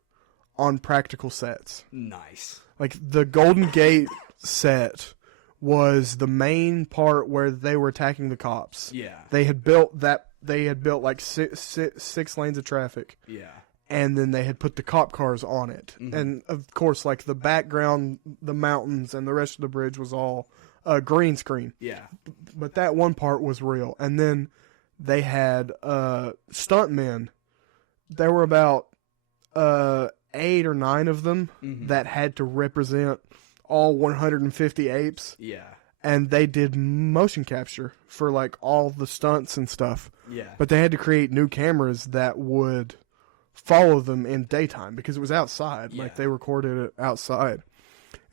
on practical sets. Nice. Like, the Golden Gate set was the main part where they were attacking the cops. Yeah. They had built like six lanes of traffic. Yeah. And then they had put the cop cars on it. Mm-hmm. And, of course, like, the background, the mountains, and the rest of the bridge was all green screen. Yeah. But that one part was real. And then they had stuntmen. There were about 8 or 9 of them that had to represent all 150 apes. Yeah. And they did motion capture for, like, all the stunts and stuff. Yeah. But they had to create new cameras that would follow them in daytime because it was outside. Yeah. Like, they recorded it outside.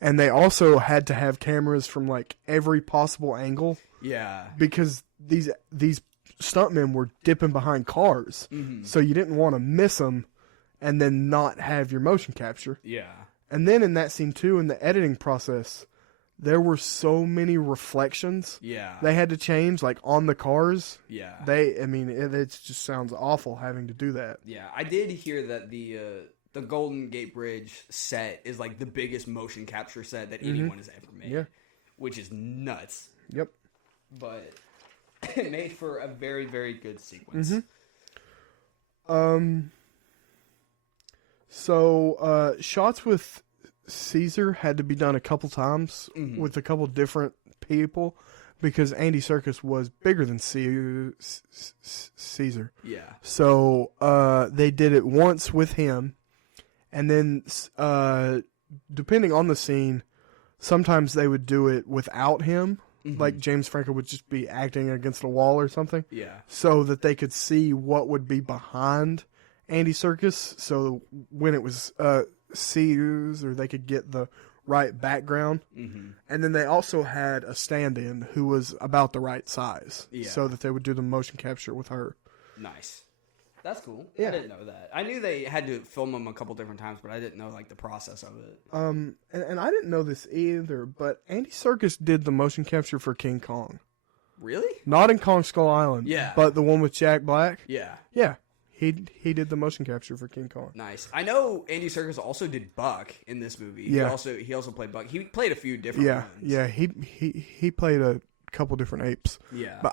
And they also had to have cameras from, like, every possible angle. Yeah. Because these stuntmen were dipping behind cars. Mm-hmm. So you didn't want to miss them and then not have your motion capture. Yeah. And then in that scene, too, in the editing process, there were so many reflections. Yeah. They had to change, like, on the cars. Yeah. It just sounds awful having to do that. Yeah. I did hear that the Golden Gate Bridge set is, like, the biggest motion capture set that anyone has ever made. Yeah. Which is nuts. Yep. But it made for a very, very good sequence. So, shots with Caesar had to be done a couple times with a couple different people because Andy Serkis was bigger than Caesar. Yeah. So, they did it once with him, and then, depending on the scene, sometimes they would do it without him. Like James Franco would just be acting against a wall or something. Yeah. So that they could see what would be behind Andy Serkis. So when it was Caesar, they could get the right background. And then they also had a stand-in who was about the right size. Yeah. So that they would do the motion capture with her. Nice. That's cool. Yeah. I didn't know that. I knew they had to film them a couple different times, but I didn't know like the process of it. And I didn't know this either, but Andy Serkis did the motion capture for King Kong. Really? Not in Kong Skull Island. Yeah. But the one with Jack Black. Yeah. Yeah. He did the motion capture for King Kong. Nice. I know Andy Serkis also did Buck in this movie. Yeah. He also played Buck. He played a few different ones. Yeah. He played a couple different apes. Yeah. But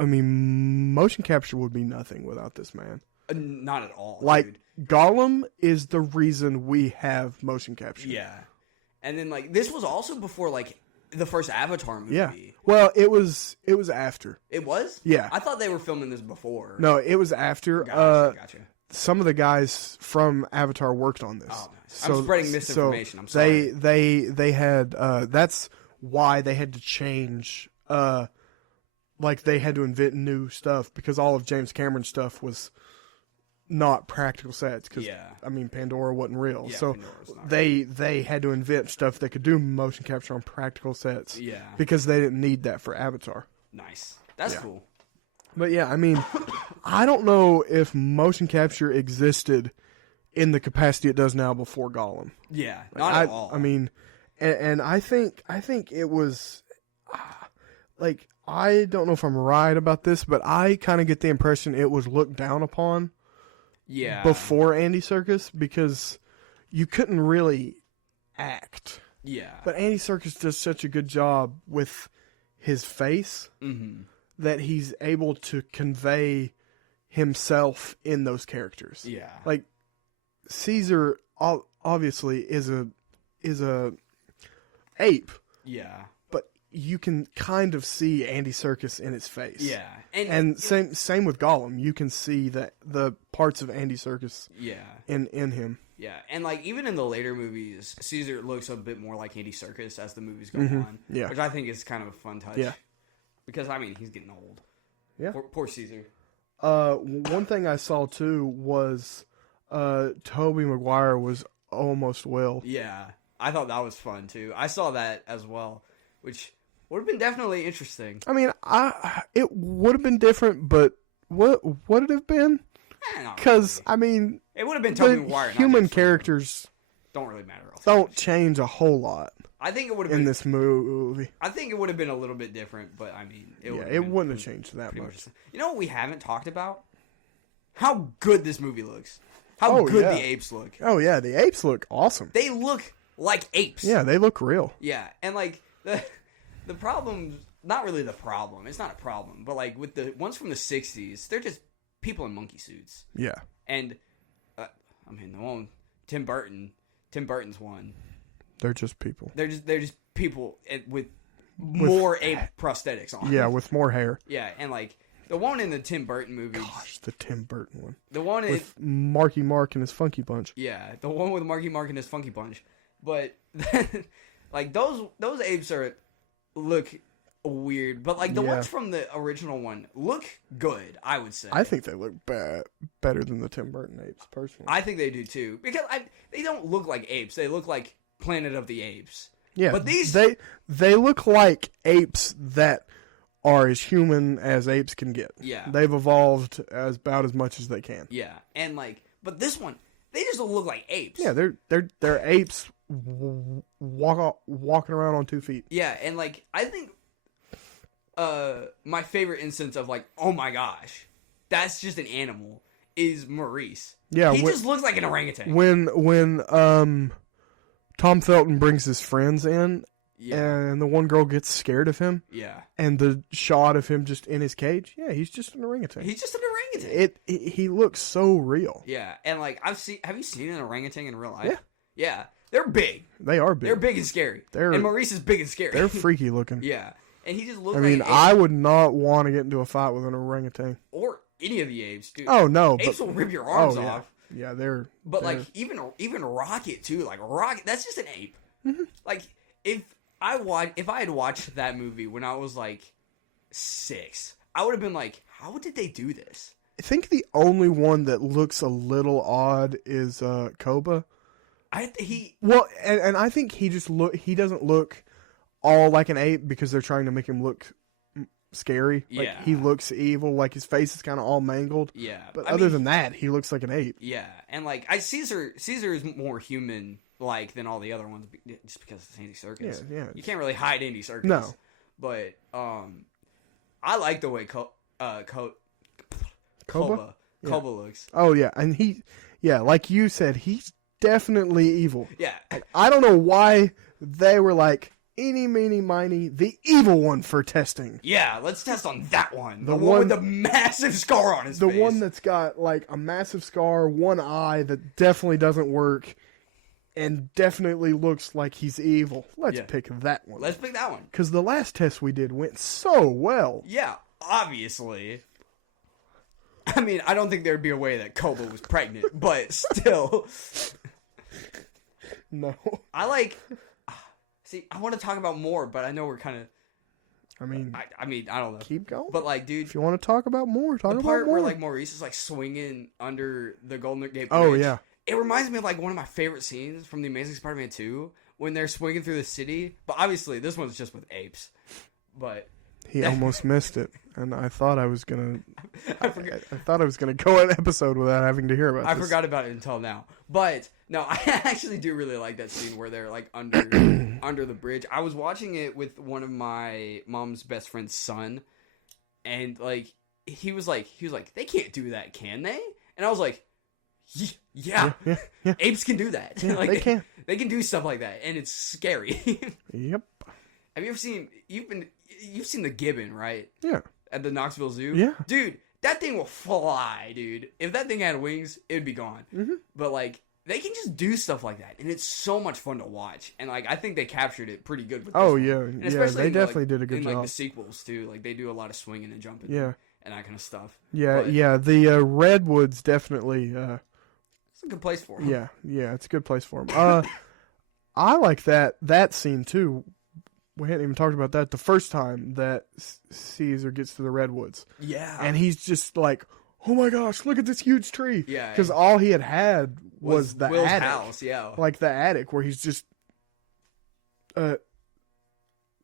I mean, motion capture would be nothing without this man. Not at all. Like, dude. Gollum is the reason we have motion capture. Yeah. And then, like, this was also before, like, the first Avatar movie. Yeah. Well, it was after. It was? Yeah. I thought they were filming this before. No, it was after. Gotcha. Some of the guys from Avatar worked on this. Oh, nice. So, I'm spreading misinformation. I'm sorry. They had, that's why they had to change, like they had to invent new stuff because all of James Cameron's stuff was not practical sets. Cause, I mean, Pandora wasn't real. Yeah, so they had to invent stuff that could do motion capture on practical sets. Yeah. Because they didn't need that for Avatar. Nice. That's cool. But yeah, I mean, I don't know if motion capture existed in the capacity it does now before Gollum. Yeah, not at all. I mean, and I think it was, like, I don't know if I'm right about this, but I kind of get the impression it was looked down upon. Yeah. Before Andy Serkis, because you couldn't really act. Yeah. But Andy Serkis does such a good job with his face that he's able to convey himself in those characters. Yeah. Like, Caesar obviously is a ape. Yeah. But you can kind of see Andy Serkis in his face. Yeah. And same with Gollum. You can see that the parts of Andy Serkis in him. Yeah. And like even in the later movies, Caesar looks a bit more like Andy Serkis as the movies go on. Yeah. Which I think is kind of a fun touch. Yeah. Because I mean he's getting old. Yeah. Poor Caesar. One thing I saw too was Tobey Maguire was almost Will. Yeah. I thought that was fun too. I saw that as well, which would have been definitely interesting. I mean, it would have been different, but what would it have been? Because I mean, it would have been Tobey Maguire. Human characters don't really matter. Don't change a whole lot. I think it would have in this movie. I think it would have been a little bit different, but I mean, it wouldn't have changed that much. You know what we haven't talked about? How good this movie looks. How good the apes look. Oh yeah, the apes look awesome. They look like apes. Yeah, they look real. Yeah, and like the problem, not really the problem. It's not a problem, but like with the ones from the '60s, they're just people in monkey suits. Yeah, and I mean the one Tim Burton's one. They're just people. They're just people with more ape prosthetics on. Yeah, with more hair. Yeah, and like the one in the Tim Burton movie. Gosh, the Tim Burton one. The one with Marky Mark and his Funky Bunch. Yeah, the one with Marky Mark and his Funky Bunch. But like those apes look weird, but like the ones from the original one look good. I would say. I think they look better than the Tim Burton apes, personally. I think they do too, because they don't look like apes. They look like Planet of the Apes. Yeah, but these they look like apes that are as human as apes can get. Yeah, they've evolved about as much as they can. Yeah, and like, but this one, they just don't look like apes. Yeah, they're apes walking around on 2 feet. Yeah, and like I think my favorite instance of like, oh my gosh, that's just an animal is Maurice. Yeah, he just looks like an orangutan. When Tom Felton brings his friends in, and the one girl gets scared of him. Yeah. And the shot of him just in his cage. Yeah, he's just an orangutan. He's just an orangutan. He looks so real. Yeah, and like have you seen an orangutan in real life? Yeah. Yeah. They're big. They are big. They're big and scary. And Maurice is big and scary. They're freaky looking. Yeah. And he just looks I would not want to get into a fight with an orangutan. Or any of the apes, dude. Oh, no. Apes will rip your arms off. Yeah, they're... But, like, even Rocket, too. Like, Rocket, that's just an ape. Mm-hmm. Like, if I had watched that movie when I was, like, 6, I would have been like, how did they do this? I think the only one that looks a little odd is Koba. I think he doesn't look all like an ape because they're trying to make him look scary. Like, he looks evil. Like, his face is kind of all mangled. Yeah. But other than that, he looks like an ape. Yeah. And, like, Caesar is more human-like than all the other ones just because it's Andy Serkis. Yeah. You can't really hide Andy Serkis. No. But, I like the way Koba looks. Oh, yeah. And like you said, he's definitely evil. Yeah. Like, I don't know why they were like, eeny, meeny, miny, the evil one for testing. Yeah, let's test on that one. The one with the massive scar on his face. The one that's got, like, a massive scar, one eye that definitely doesn't work, and definitely looks like he's evil. Let's pick that one. Let's pick that one. Because the last test we did went so well. Yeah, obviously. I mean, I don't think there'd be a way that Koba was pregnant, but still. No. See, I want to talk about more, but I know we're kind of... I mean, I don't know. Keep going. But like, dude, if you want to talk about more, talk about more. The part where like Maurice is like swinging under the Golden Gate Bridge. Oh yeah. It reminds me of like one of my favorite scenes from The Amazing Spider-Man 2 when they're swinging through the city. But obviously, this one's just with apes. But he almost missed it, and I thought I was gonna. I thought I was gonna go an episode without having to hear about it. I forgot about it until now. But no, I actually do really like that scene where they're like under under the bridge. I was watching it with one of my mom's best friend's son, and like he was like they can't do that, can they? And I was like, yeah. Apes can do that. Yeah, like they can. They can do stuff like that, and it's scary. Yep. Have you ever seen? You've seen the gibbon, right? Yeah. At the Knoxville Zoo. Yeah. Dude, that thing will fly, dude. If that thing had wings, it'd be gone. Mm-hmm. But like, they can just do stuff like that, and it's so much fun to watch. And like, I think they captured it pretty good with this one. Yeah, and they definitely did a good in, job. Like the sequels too, like they do a lot of swinging and jumping. Yeah. And that kind of stuff. Yeah, but, the Redwoods definitely. It's a good place for them. Yeah, it's a good place for them. I like that scene too. We hadn't even talked about that the first time that Caesar gets to the Redwoods. Yeah. And he's just like, oh my gosh, look at this huge tree. Yeah. Because all he had was the Will's attic. house, yeah. Like the attic where he's just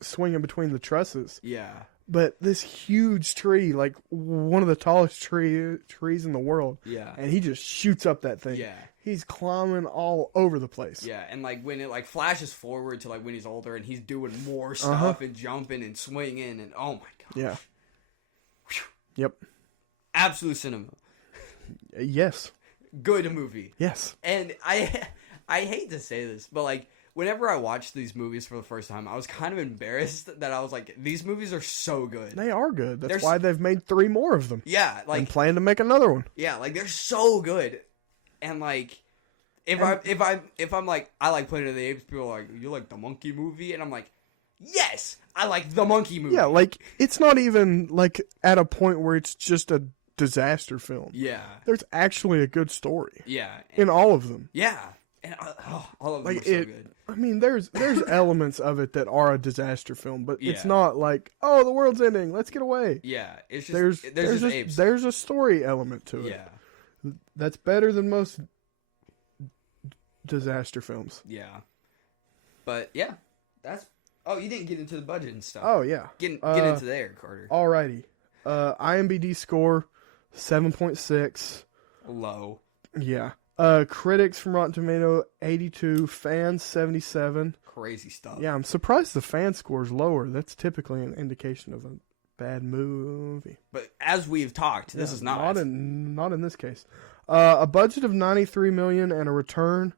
swinging between the trusses. Yeah. But this huge tree, like one of the tallest trees in the world. Yeah. And he just shoots up that thing. Yeah. He's climbing all over the place. Yeah, and like when it like flashes forward to like when he's older and he's doing more stuff and jumping and swinging and oh my god. Yeah. Yep. Absolute cinema. Yes. Good movie. Yes. And I hate to say this, but like whenever I watched these movies for the first time, I was kind of embarrassed that I was like, these movies are so good. They are good. That's why they've made 3 more of them. Yeah, like and plan to make another one. Yeah, like they're so good. And like if I'm like I like Planet of the Apes, people are like, you like the monkey movie? And I'm like, yes, I like the monkey movie. Yeah, like it's not even like at a point where it's just a disaster film. Yeah. There's actually a good story. Yeah. In all of them. Yeah. And all of them are so good. I mean, there's elements of it that are a disaster film, but it's not like, oh, the world's ending, let's get away. Yeah, it's just there's apes. There's a story element to it. Yeah. That's better than most disaster films. Yeah. But yeah, that's. Oh, you didn't get into the budget and stuff. Oh yeah, get into there, Carter. Alrighty, IMDb score 7.6. Low. Yeah. Critics from Rotten Tomato 82, fans 77. Crazy stuff. Yeah, I'm surprised the fan score is lower. That's typically an indication of a bad movie. But as we've talked, this is not in this case. A budget of $93 million and a return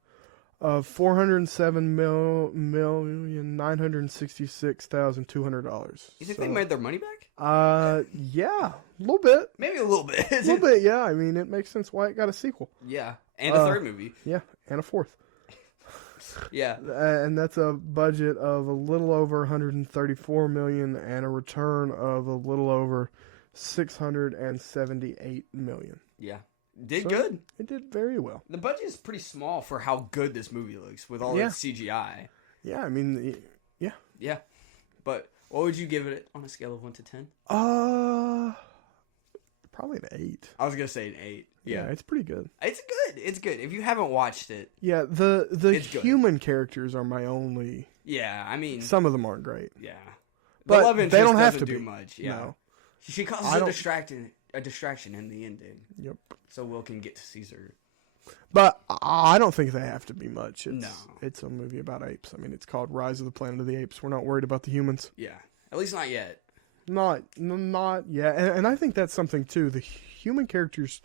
of $407,966,200. You think they made their money back? Yeah, a little bit. Maybe a little bit. A little bit, yeah. I mean, it makes sense why it got a sequel. Yeah, and a third movie. Yeah, and a fourth. Yeah. And that's a budget of a little over $134 million and a return of a little over $678 million. Yeah. Did good. It did very well. The budget is pretty small for how good this movie looks with all its CGI. Yeah, I mean, yeah. Yeah. But what would you give it on a scale of 1 to 10? Probably an 8. I was going to say an 8. Yeah, it's pretty good. It's good. It's good. If you haven't watched it. Yeah, the human characters are my only. Yeah, I mean. Some of them aren't great. Yeah. But love they don't have to do be much. Yeah. No. She causes a distraction in the ending. Yep. So Will can get to Caesar. But I don't think they have to be much. No. It's a movie about apes. I mean, it's called Rise of the Planet of the Apes. We're not worried about the humans. Yeah. At least not yet. Not yet. And I think that's something, too. The human characters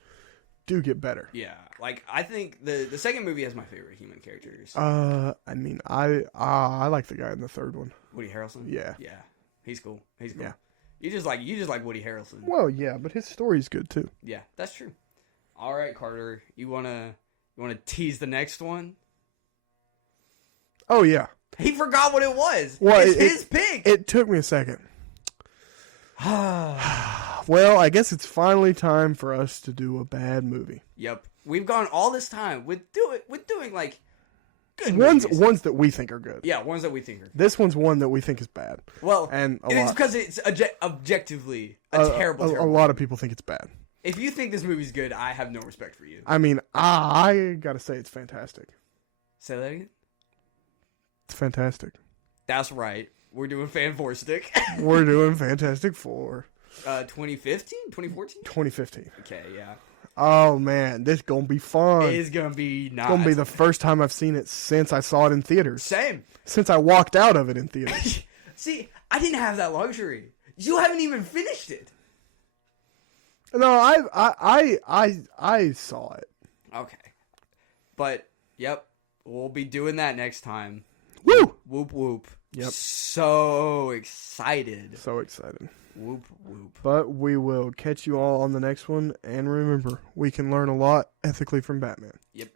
do get better. Yeah. Like, I think the second movie has my favorite human characters. I mean, I like the guy in the third one. Woody Harrelson? Yeah. Yeah. He's cool. Yeah. You just like Woody Harrelson. Well, yeah, but his story's good, too. Yeah, that's true. All right, Carter. You wanna tease the next one? Oh, yeah. He forgot what it was. Well, it's his pick. It took me a second. Well, I guess it's finally time for us to do a bad movie. Yep. We've gone all this time with doing like good ones that we think are good. Yeah, ones that we think are good. This one's one that we think is bad. Well, and it's because it's objectively a terrible. A lot of people think it's bad. If you think this movie's good, I have no respect for you. I mean, I gotta say it's fantastic. Say that again? It's fantastic. That's right. We're doing Fan Four Stick. We're doing Fantastic Four. 2015? 2014? 2015. Okay, yeah. Oh, man. This gonna be fun. It is gonna be nice. It's gonna be the first time I've seen it since I saw it in theaters. Same. Since I walked out of it in theaters. See, I didn't have that luxury. You haven't even finished it. No, I saw it. Okay. But, yep. We'll be doing that next time. Woo! Whoop, whoop. Yep. So excited. So excited. Whoop, whoop. But we will catch you all on the next one. And remember, we can learn a lot ethically from Batman. Yep.